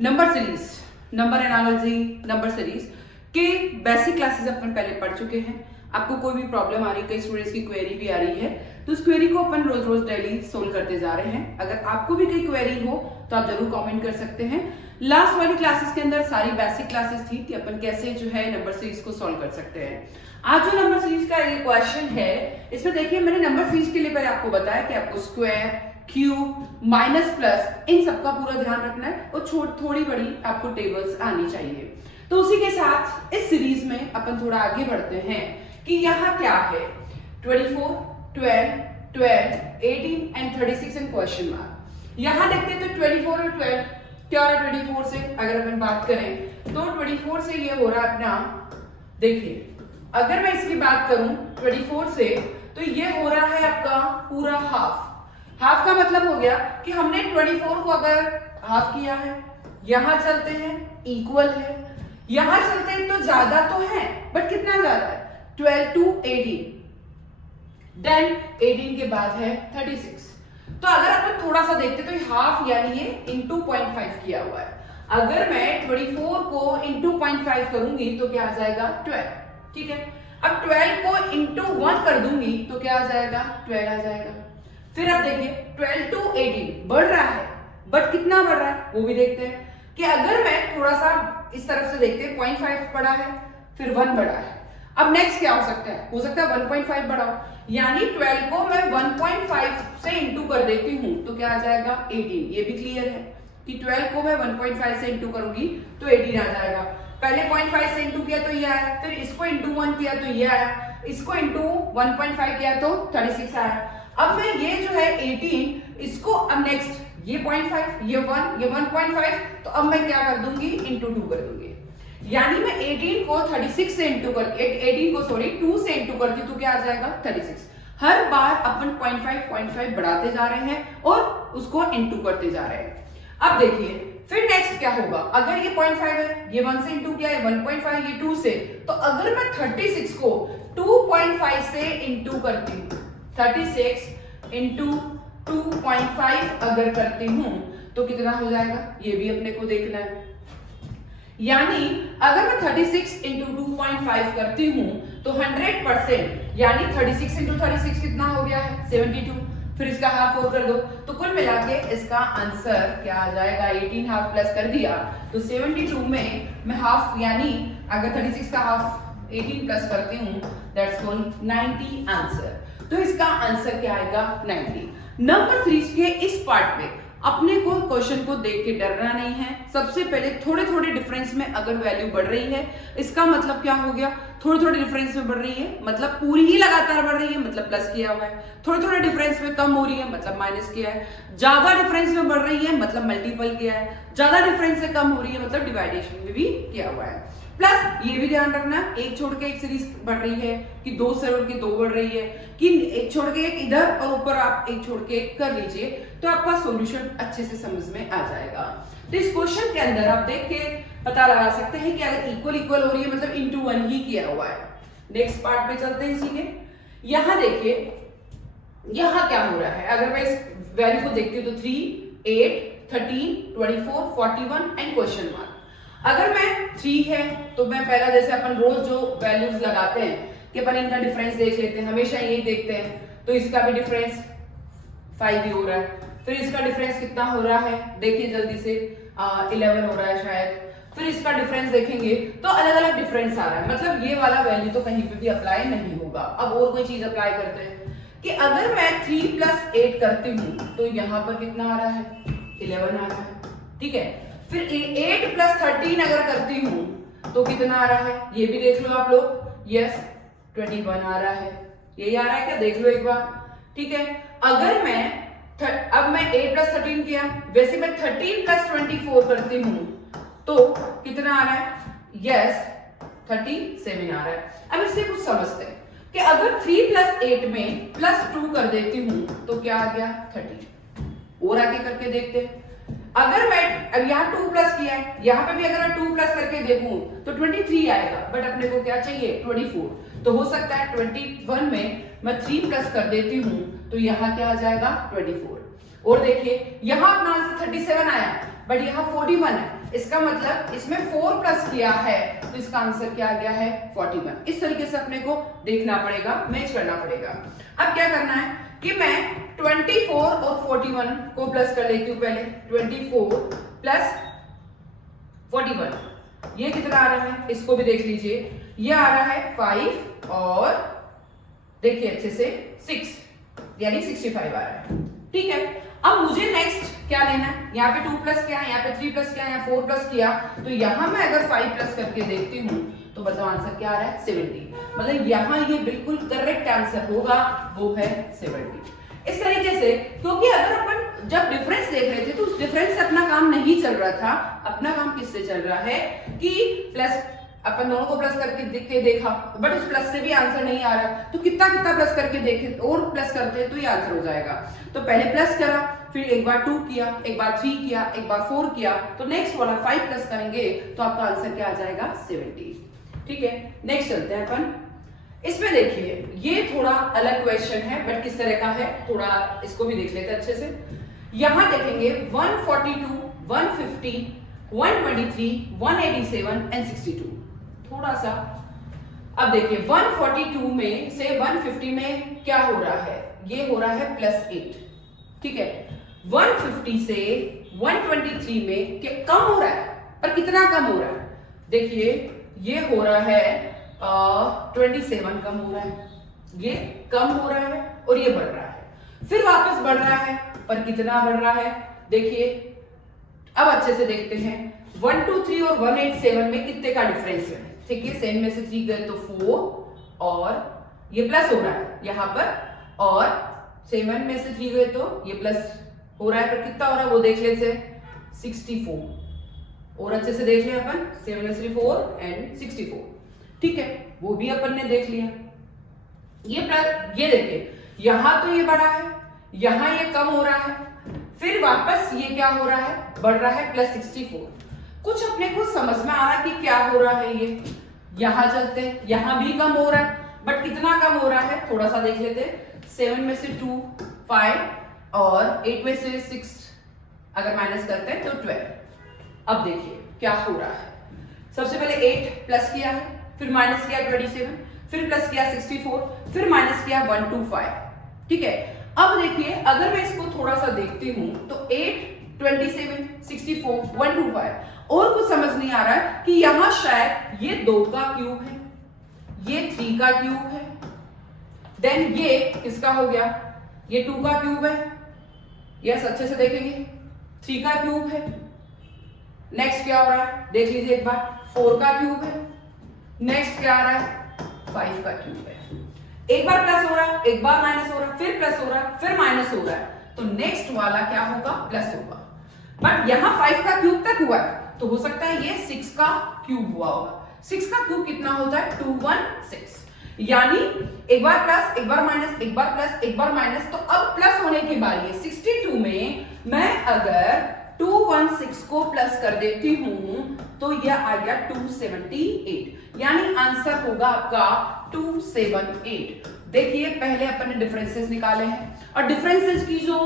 Number series, number analogy, number series के basic classes अपन पहले पढ़ चुके हैं। आपको कोई भी प्रॉब्लम आ रही है, कई स्टूडेंट्स की क्वेरी भी आ रही है, तो उस क्वेरी को अपन रोज रोज डेली सोल्व करते जा रहे हैं। अगर आपको भी कोई क्वेरी हो तो आप जरूर कमेंट कर सकते हैं। लास्ट वाली क्लासेस के अंदर सारी बेसिक क्लासेस थी कि अपन कैसे जो है नंबर सीरीज को सॉल्व कर सकते हैं। आज जो नंबर सीरीज का ये क्वेश्चन है, इसमें देखिए मैंने नंबर सीरीज के लिए पहले आपको बताया कि आपको स्क्वायर, क्यूब, माइनस, प्लस इन सबका पूरा ध्यान रखना है और थोड़ी बड़ी आपको टेबल्स आनी चाहिए। तो उसी के साथ इस सीरीज में अपन थोड़ा आगे बढ़ते हैं कि यहाँ क्या है 24, 12, 12, 18 एंड 36 एंड क्वेश्चन मार्क। यहाँ देखते हैं तो 24 और 12 क्या हो रहा है 24 से अगर अपन बात करें तो 24 से ये हो रहा है अपना, देखिए अगर मैं इसकी बात करूं 24 से तो ये हो रहा है आपका पूरा हाफ। हाफ का मतलब हो गया कि हमने 24 को अगर हाफ किया है, यहां चलते हैं इक्वल है, यहां चलते हैं तो ज्यादा तो है बट कितना ज्यादा है 12 to 18, देन 18 के बाद है 36। तो अगर अपन थोड़ा सा देखते तो हाफ यानी ये इंटू 0.5 किया हुआ है। अगर मैं 24 को इंटू 0.5 करूंगी तो क्या आ जाएगा 12, ठीक है। अब 12 को इंटू 1 कर दूंगी तो क्या आ जाएगा 12 आ जाएगा। फिर अब देखिए 12 to 18 बढ़ रहा है बट कितना बढ़ रहा है वो भी देखते हैं कि अगर मैं थोड़ा सा इस तरफ से देखते हैं 0.5 बढ़ा है फिर 1 बढ़ा है। अब नेक्स्ट क्या हो सकता है 1.5 बढ़ाओ, यानी 12 को मैं 1.5 से इंटू कर देती हूं तो क्या आ जाएगा 18। ये भी क्लियर है कि 12 को मैं 1.5 से इंटू करूंगी तो 18 आ जाएगा। पहले 0.5 से इंटू किया तो ये आया, फिर इसको इंटू 1 किया तो ये आया, इसको इंटू 1.5 किया तो 36 आया। अब मैं ये जो है 18 इसको अब नेक्स्ट ये 0.5 ये 1 ये 1.5 तो अब मैं क्या कर दूंगी इंटू 2 कर दूंगी, यानी मैं 18 को 36 से इंटू कर 18 को सॉरी 2 से इंटू करती तो क्या आ जाएगा 36। हर बार अपन 0.5 बढ़ाते जा रहे हैं और उसको इंटू करते जा रहे हैं। अब देखिए फिर नेक्स्ट क्या होगा, अगर ये 0.5 है, ये 1 से इंटू किया है 1.5, ये 2 से, तो अगर मैं 36 को 2.5 से इंटू करती हूँ 36 इंटू 2.5 अगर करती हूं तो कितना हो जाएगा ये भी अपने को देखना है। यानी अगर मैं 36 इंटू 2.5 करती हूं तो 100% यानी 36 इंटू 36 कितना हो गया है 72। फिर इसका हाफ और कर दो तो कुल मिला के इसका आंसर क्या आ जाएगा 18 हाफ प्लस कर दिया तो 72 में मैं हाफ यानी अगर 36 का हाफ 18 प्लस करती हूं दैट्स कॉल्ड 90 आंसर। तो इसका आंसर क्या आएगा 90। नंबर सीरीज के इस पार्ट में अपने को क्वेश्चन को देख के डरना नहीं है। सबसे पहले थोड़े थोड़े डिफरेंस में अगर वैल्यू बढ़ रही है इसका मतलब क्या हो गया, थोड़े थोड़े डिफरेंस में बढ़ रही है मतलब पूरी ही लगातार बढ़ रही है मतलब प्लस किया हुआ है, थोड़े थोड़े डिफरेंस में कम हो रही है मतलब माइनस किया है, ज्यादा डिफरेंस में बढ़ रही है मतलब मल्टीपल किया है, ज्यादा डिफरेंस से कम हो रही है मतलब डिवाइडेशन में भी किया हुआ है। प्लस ये भी ध्यान रखना एक छोड़ के एक सीरीज बढ़ रही है कि दो छोड़ के दो बढ़ रही है कि एक छोड़ के एक इधर और ऊपर आप एक छोड़ के एक कर लीजिए तो आपका सॉल्यूशन अच्छे से समझ में आ जाएगा। तो इस क्वेश्चन के अंदर आप देख के पता लगा सकते हैं कि अगर इक्वल इक्वल हो रही है मतलब इंटू 1 ही किया हुआ है। नेक्स्ट पार्ट में चलते हैं इसी के। यहाँ देखिए यहाँ क्या हो रहा है, अगर मैं इस वैल्यू को देखती हूँ तो 3, 8, 13, 24, 41 एंड क्वेश्चन मार्क। अगर मैं 3 है तो मैं पहला जैसे अपन रोज जो वैल्यूज लगाते हैं कि अपन इनका डिफरेंस देख लेते हैं, हमेशा यही देखते हैं तो इसका भी डिफरेंस 5 ही हो रहा है। फिर इसका डिफरेंस कितना हो रहा है देखिए जल्दी से 11 हो रहा है शायद। फिर इसका डिफरेंस देखेंगे तो अलग अलग डिफरेंस आ रहा है मतलब ये वाला वैल्यू तो कहीं पे भी अप्लाई नहीं होगा। अब और कोई चीज अप्लाई करते हैं कि अगर मैं 3 + 8 करती हूँ तो यहाँ पर कितना आ रहा है 11 आ रहा है, ठीक है। फिर 8 + 13 अगर करती हूं तो कितना आ रहा है ये भी देख लो आप लोग, यस 21 आ रहा है। यही आ रहा है क्या देख लो एक बार, ठीक है। अगर मैं अब मैं 8 + 13 किया, वैसे मैं 13 + 24 करती हूं तो कितना आ रहा है यस 37 आ रहा है। अब इससे कुछ समझते हैं कि अगर 3 + 8 में +2 कर देती हूं तो क्या आ गया 30। और आगे करके देखते हैं, अगर मैं अब यहाँ 2 प्लस किया है, यहाँ पे भी अगर मैं 2 प्लस करके देखूं तो 23 आएगा बट अपने को क्या चाहिए 24। तो हो सकता है 21 में मैं 3 प्लस कर देती हूँ तो यहाँ क्या आ जाएगा 24। और देखिए यहाँ अपना आंसर 37 आया बट यहाँ 41 है इसका मतलब इसमें 4 प्लस किया है तो इसका आंसर क्या आ गया है 41। इस तरीके से अपने को देखना पड़ेगा, मैच करना पड़ेगा। अब क्या करना है कि मैं 24 और 41 को प्लस कर लेती हूँ पहले। 24 प्लस 41 ये कितना आ रहा है, इसको भी देख लीजिए। ये आ रहा है 5 और देखिए अच्छे से 6 यानी 65 आ रहा है। ठीक है, अब मुझे नेक्स्ट क्या लेना है, यहाँ पे 2 प्लस किया, यहाँ पे 3 प्लस किया, यहाँ 4 प्लस किया, तो यहाँ मैं अगर 5 प्लस करके देखती हूँ तो बताओ आंसर क्या आ रहा है 70। मतलब यहाँ ये बिल्कुल करेक्ट आंसर होगा, वो है 70। इस तरीके से, क्योंकि अगर अपन जब डिफरेंस देख रहे थे तो उस डिफरेंस से अपना काम नहीं चल रहा था। अपना काम किससे चल रहा है कि प्लस, अपन दोनों को प्लस करके देखा बट उस प्लस से भी आंसर नहीं आ रहा, तो कितना कितना प्लस करके देखे और प्लस करते हैं तो ये आंसर हो जाएगा। तो पहले प्लस करा, फिर एक बार 2 किया, एक बार 3 किया, एक बार 4 किया, तो नेक्स्ट वाला 5 प्लस करेंगे तो आपका आंसर क्या आ जाएगा 70। ठीक है, नेक्स्ट चलते हैं अपन। इसमें देखिए ये थोड़ा अलग क्वेश्चन है बट किस तरह का है थोड़ा इसको भी देख लेते हैं अच्छे से। यहां देखेंगे 142, 150, 123, 187 एंड 62। थोड़ा सा अब देखिए 142 में से 150 में क्या हो रहा है, ये हो रहा है +8। ठीक है, 150 से 123 में कम हो रहा है, पर कितना कम हो रहा है, देखिए ये हो रहा है 27 कम हो रहा है, ये कम हो रहा है और ये बढ़ रहा है, फिर वापस बढ़ रहा है, पर कितना बढ़ रहा है देखिए। अब अच्छे से देखते हैं 123 और 187 में कितने का डिफरेंस है। ठीक है, 7 में से 3 गए तो 4 और ये प्लस हो रहा है यहाँ पर, और 7 में से 3 गए तो ये प्लस हो रहा है, पर कितना हो रहा है वो देख लेते हैं 64। और अच्छे से देख लिया अपन 7 में से 4 एंड 64। ठीक है, वो भी अपन ने देख लिया। ये प्लस, ये देखिए यहां तो ये बढ़ा है, यहां ये कम हो रहा है, फिर वापस ये क्या हो रहा है बढ़ रहा है +64। कुछ अपने को समझ में आ रहा है कि क्या हो रहा है। ये यहां चलते हैं, यहां भी कम हो रहा है बट कितना कम हो रहा है थोड़ा सा देख लेते हैं। 7 में से 2 5 और 8 में से 6 अगर माइनस करते हैं तो 12। अब देखिए क्या हो रहा है, सबसे पहले 8 प्लस किया है, फिर माइनस किया 27, फिर प्लस किया 64, फिर माइनस किया 125। ठीक है, अब देखिए अगर मैं इसको थोड़ा सा देखती हूं तो 8 27 64 125 और कुछ समझ नहीं आ रहा है कि यहां शायद ये 2 का क्यूब है, ये 3 का क्यूब है, देन ये किसका हो गया, ये 2 का क्यूब है। यस, अच्छे से देखेंगे 3 का क्यूब है। नेक्स्ट क्या हो रहा है देख लीजिए एक बार, 4 का क्यूब है। नेक्स्ट क्या आ रहा है 5 का क्यूब है। एक बार प्लस हो रहा है, एक बार माइनस हो रहा है, फिर प्लस हो रहा है, फिर माइनस हो रहा है, तो नेक्स्ट वाला क्या होगा प्लस होगा। बट यहां 5 का क्यूब तक हुआ है तो हो सकता है ये 6 का क्यूब हुआ होगा। 6 का क्यूब कितना होता है 216, यानी एक बार प्लस एक बार माइनस, एक बार प्लस एक बार माइनस, तो अब प्लस होने की बारी है। 62 में मैं अगर 216 को प्लस कर देती हूं तो यह आ गया 278, यानी आंसर होगा आपका 278। देखिए पहले अपन ने डिफरेंसेस निकाले हैं और डिफरेंसेस की जो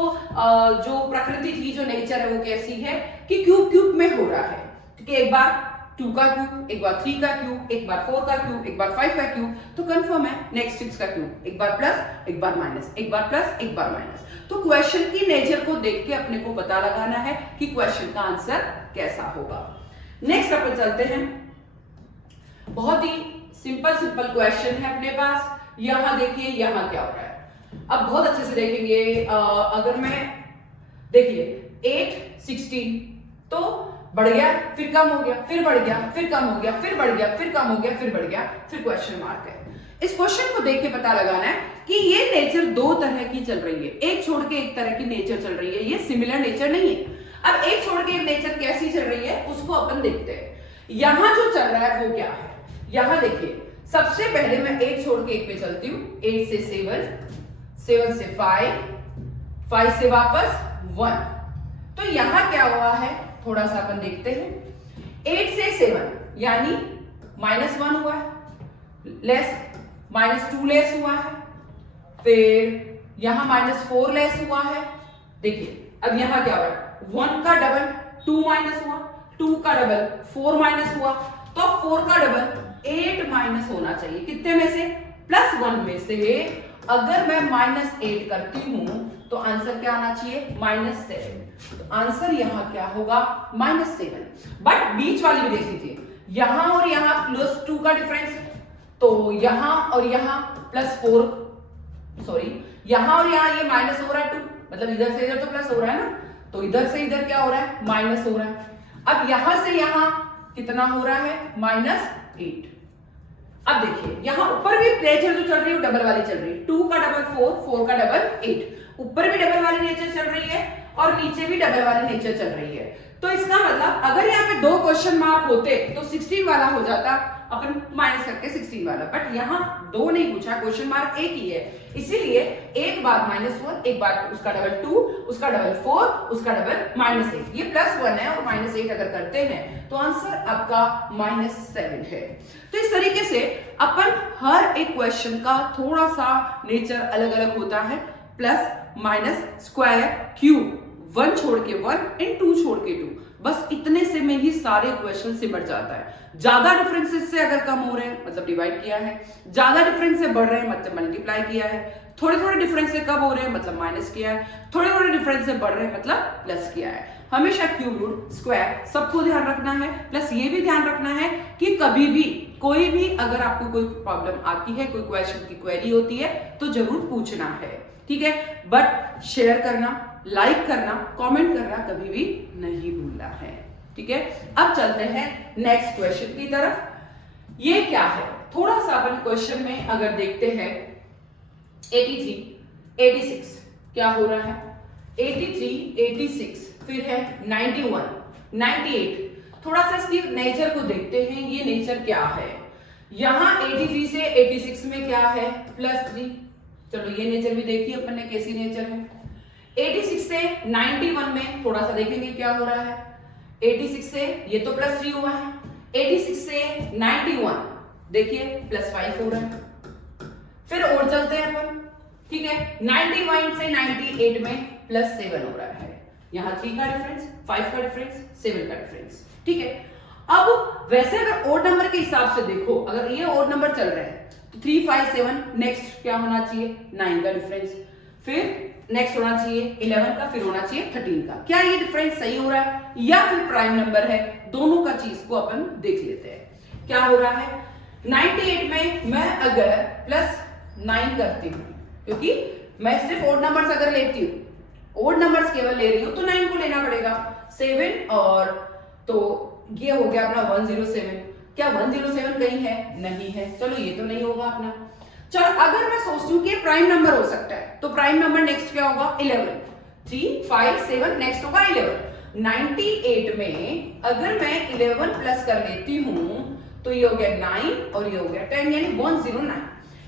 प्रकृति की जो नेचर है वो कैसी है कि क्यूब क्यूब में हो रहा है। क्योंकि एक बार 2 का क्यूब, एक बार 3 का क्यूब, एक बार 4 का क्यूब, एक बार 5 का क्यूब, तो कंफर्म है नेक्स्ट 6 का क्यूब, एक बार प्लस एक बार माइनस, एक बार प्लस एक बार माइनस। तो क्वेश्चन की नेचर को देख के अपने को पता लगाना है कि क्वेश्चन का आंसर कैसा होगा। नेक्स्ट अपन चलते हैं, बहुत ही सिंपल क्वेश्चन है अपने पास। यहां देखिए यहां क्या हो रहा है, अब बहुत अच्छे से देखेंगे। अगर मैं देखिए 8 16 तो बढ़ गया, फिर कम हो गया, फिर बढ़ गया, फिर कम हो गया, फिर बढ़ गया, फिर कम हो गया, फिर बढ़ गया, फिर क्वेश्चन मार्क है। इस क्वेश्चन को देख के पता लगाना है कि ये नेचर 2 तरह की चल रही है, एक छोड़ के एक तरह की नेचर चल रही है, ये सिमिलर नेचर नहीं है। अब एक छोड़ के एक नेचर कैसी चल रही है उसको अपन देखते हैं। यहां जो चल रहा है वो क्या है, यहां देखिए सबसे पहले मैं 1 छोड़ के 1 पे चलती हूं, 8 से 7, 7 से 5, 5 से वापस 1, तो यहां क्या हुआ है थोड़ा सा अपन देखते हैं। 8 से 7 यानी -1 हुआ है, लेस -2 लेस हुआ है, फिर यहां -4 लेस हुआ है। देखिए अब यहां क्या हो रहा है, 1 का डबल 2 माइनस हुआ, 2 का डबल 4 माइनस हुआ, तो 4 का डबल 8 माइनस होना चाहिए, कितने में से? +1 में से। अगर मैं -8 करती हूं तो आंसर क्या आना चाहिए? -7। तो आंसर यहां क्या होगा? -7। बट बीच वाली भी देख लीजिए, यहां और यहां +2 का डिफरेंस है, तो यहां और यहां +4, सॉरी यहां और यहां ये माइनस हो रहा है 2, मतलब इधर से इधर तो प्लस हो रहा है ना, तो इधर से इधर क्या हो रहा है? माइनस हो रहा है। अब यहां से यहां कितना हो रहा है? -8। अब देखिए यहां ऊपर भी नेचर जो चल रही है वो डबल वाली चल रही है, 2 का डबल 4, 4 का डबल 8, ऊपर भी डबल वाली नेचर चल रही है और नीचे भी डबल वाली नेचर चल रही है। तो इसका मतलब अगर यहाँ पे 2 क्वेश्चन मार्क होते तो 16 वाला हो जाता, अपन माइनस करके 16 वाला, बट यहाँ 2 नहीं पूछा, क्वेश्चन मार्क एक ही है, इसीलिए एक बार -1, एक बार उसका डबल 2, उसका डबल 4, उसका डबल -8, ये +1 है और -8 अगर करते हैं तो आंसर आपका -7 है। तो इस तरीके से अपन हर एक क्वेश्चन का थोड़ा सा नेचर अलग अलग होता है, प्लस माइनस स्क्वायर क्यूब, 1 छोड़ के 1 एंड 2 छोड़ के 2, बस इतने से में ही सारे क्वेश्चन सिमट जाता है। ज्यादा डिफरेंसेस से अगर कम हो रहे हैं मतलब डिवाइड किया है, ज्यादा डिफरेंस से बढ़ रहे हैं मतलब मल्टीप्लाई किया है, थोड़े थोड़े डिफरेंस से कम हो रहे हैं मतलब माइनस किया है, थोड़े थोड़े डिफरेंस से बढ़ रहे हैं मतलब प्लस किया है। हमेशा क्यूब रूट, स्क्वायर सबको ध्यान रखना है, प्लस ये भी ध्यान रखना है कि कभी भी कोई भी अगर आपको कोई प्रॉब्लम आती है, कोई क्वेश्चन की क्वेरी होती है तो जरूर पूछना है, ठीक है। बट शेयर करना, लाइक करना, कमेंट करना कभी भी नहीं भूलना है, ठीक है। अब चलते हैं नेक्स्ट क्वेश्चन की तरफ। ये क्या है, थोड़ा सा अपन क्वेश्चन में अगर देखते हैं 83, 86 क्या हो रहा है, 83, 86 फिर है 91, 98, थोड़ा सा इसकी नेचर को देखते हैं, ये नेचर क्या है। यहां 83 से 86 में क्या है? +3, चलो ये नेचर भी देखिए अपन ने कैसी नेचर है। 86 से 91 में थोड़ा सा देखेंगे क्या हो रहा है। 86 से ये तो +3 हुआ है, 86 से 91 देखिए +5 हो रहा है। फिर और चलते हैं अपन, ठीक है। 91 से 98 में +7 हो रहा है, यहां 3 का डिफरेंस, 5 का डिफरेंस, 7 का डिफरेंस, ठीक है। अब वैसे अगर ओड नंबर के हिसाब से देखो, अगर ये ओड नंबर चल रहे हैं तो 3, 5, 7, नेक्स्ट क्या होना चाहिए? 9 का डिफरेंस, फिर नेक्स्ट होना चाहिए 11 का, फिर होना चाहिए 13 का। क्या ये डिफरेंस सही हो रहा है या फिर प्राइम नंबर है? दोनों का चीज को अपन देख लेते हैं क्या हो रहा है। 98 में मैं अगर +9 करती हूं, क्योंकि मैं सिर्फ ओड नंबर्स अगर लेती हूं, ओड नंबर्स केवल ले रही हूं तो 9 को लेना पड़ेगा, 7 और तो ये हो गया अपना 107। क्या 107 कहीं है? नहीं है, चलो ये तो नहीं होगा अपना। चलो अगर मैं सोचती हूँ कि प्राइम नंबर हो सकता है तो प्राइम नंबर नेक्स्ट क्या होगा? 11, 3, 5, 7 नेक्स्ट होगा 11। 98 में अगर मैं 11 प्लस कर लेती हूं तो ये हो गया 9 और ये हो गया 10, यानी 109।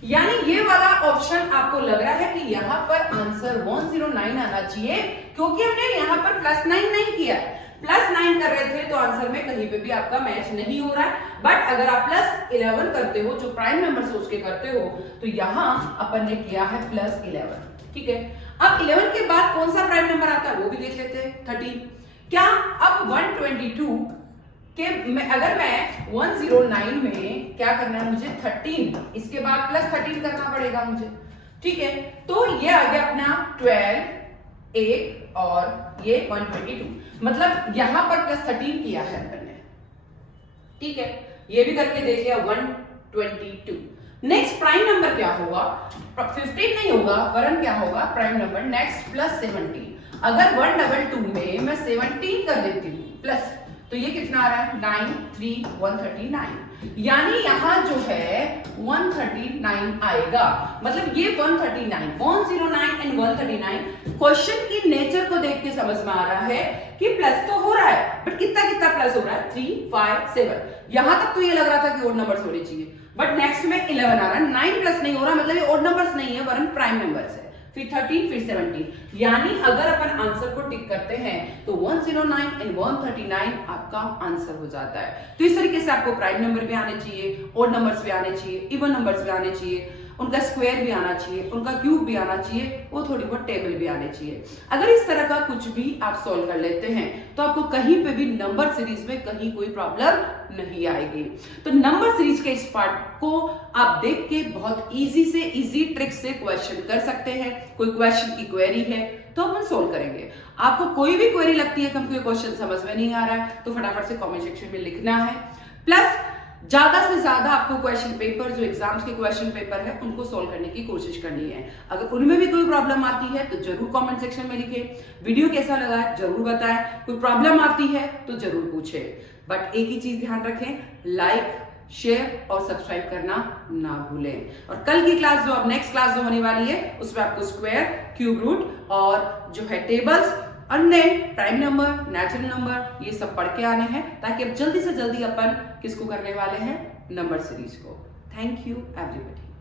यानी ये वाला ऑप्शन आपको लग रहा है कि यहाँ पर आंसर 109 आना चाहिए, क्योंकि हमने यहाँ पर +9 नहीं किया है। +9 कर रहे थे तो आंसर में कहीं पे भी आपका मैच नहीं हो रहा है। बट अगर आप +11 करते हो, जो प्राइम नंबर सोच के करते हो, तो यहां अपन ने किया है +11, ठीक है। अब 11 के बाद कौन सा प्राइम नंबर आता है वो भी देख लेते हैं, 13। क्या अब 122 के अगर मैं 109 में क्या करना है मुझे? 13, इसके बाद +13 करना पड़ेगा मुझे, ठीक है। तो ये आ गया अपना 12, 1 और ये 122, मतलब यहां पर +13 किया है अपन ने, ठीक है। ये भी करके देख लिया 122। नेक्स्ट प्राइम नंबर क्या होगा? 15 नहीं होगा, वरन क्या होगा प्राइम नंबर नेक्स्ट +17। अगर 122 में मैं 17 कर देती हूँ प्लस, तो ये कितना आ रहा है? 9, 3, 139, यानी यहां जो है 139 आएगा। मतलब ये 139, 109 एंड 139 क्वेश्चन की नेचर को देख के समझ में आ रहा है कि प्लस तो हो रहा है, बट कितना कितना प्लस हो रहा है? 3, 5, 7। यहां तक तो ये लग रहा था कि ओड नंबर्स होने चाहिए, बट नेक्स्ट में 11 आ रहा है, 9 प्लस नहीं हो रहा, मतलब ये ओड नंबर्स नहीं है वरन प्राइम नंबर्स है। फिर 13, फिर 17, यानी अगर अपन आंसर को टिक करते हैं तो 109 एंड 139 आपका आंसर हो जाता है। तो इस तरीके से आपको प्राइम नंबर भी आने चाहिए, ओड नंबर्स भी आने चाहिए, इवन नंबर्स भी आने चाहिए। उनका स्क्वायर भी आना चाहिए, उनका क्यूब भी आना चाहिए, वो थोड़ी बहुत टेबल भी आने चाहिए। अगर इस तरह का कुछ भी आप सॉल्व कर लेते हैं तो आपको कहीं पे भी नंबर सीरीज में कहीं कोई प्रॉब्लम नहीं आएगी। तो नंबर सीरीज के इस पार्ट को आप देख के बहुत इजी से इजी ट्रिक से क्वेश्चन कर सकते हैं। कोई क्वेश्चन की क्वेरी है तो अपन सोल्व करेंगे। आपको कोई भी क्वेरी लगती है कि हमको ये क्वेश्चन समझ में नहीं आ रहा है तो फटाफट से कमेंट सेक्शन में लिखना है। प्लस ज्यादा से ज्यादा आपको क्वेश्चन पेपर, जो एग्जाम्स के क्वेश्चन पेपर है, उनको सोल्व करने की कोशिश करनी है। अगर उनमें भी कोई प्रॉब्लम आती है तो जरूर कमेंट सेक्शन में लिखें। वीडियो कैसा लगा जरूर बताएं। कोई प्रॉब्लम आती है तो जरूर पूछें। बट एक ही चीज ध्यान रखें, लाइक, शेयर और सब्सक्राइब करना ना भूलें। और कल की क्लास, जो अब नेक्स्ट क्लास जो होने वाली है, उसमें आपको स्क्वायर, क्यूब रूट और जो है टेबल्स, अन्य प्राइम नंबर, नेचुरल नंबर, ये सब पढ़ के आने हैं, ताकि अब जल्दी से जल्दी अपन किसको करने वाले हैं, नंबर सीरीज को। Thank you everybody.